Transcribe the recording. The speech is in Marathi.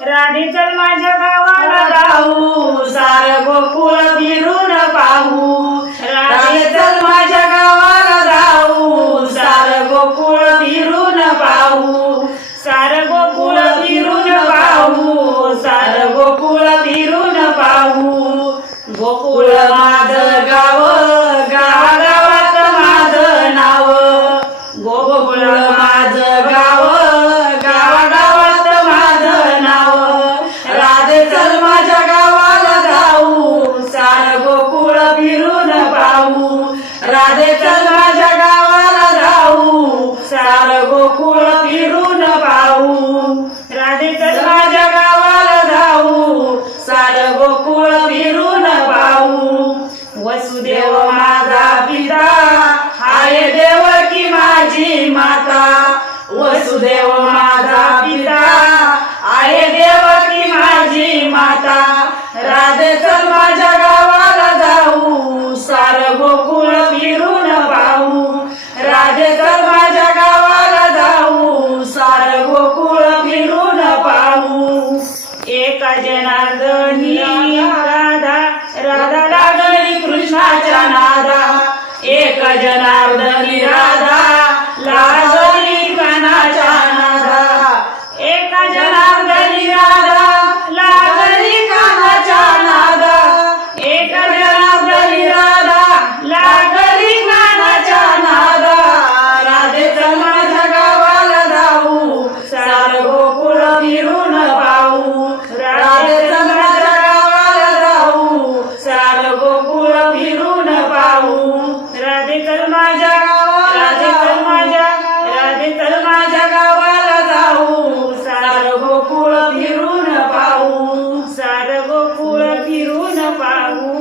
राधे चल माझ्या गावाला जाऊ सार गोकुळ मीच माझ्या गावाला धावू सार गोकुळ वसुदेव माझा पिता हाय देव की माझी माता. एका जनार्दनी राधा राधा लागली कृष्णाच्या नादा. एक जनार्दनी राधा तर माझ्या गावाला जाऊ. माझ्या राधे तर माझ्या गावाला जाऊ. सार गोकुळ फिरून पाहू. सार गोकुळ फिरून पाहू.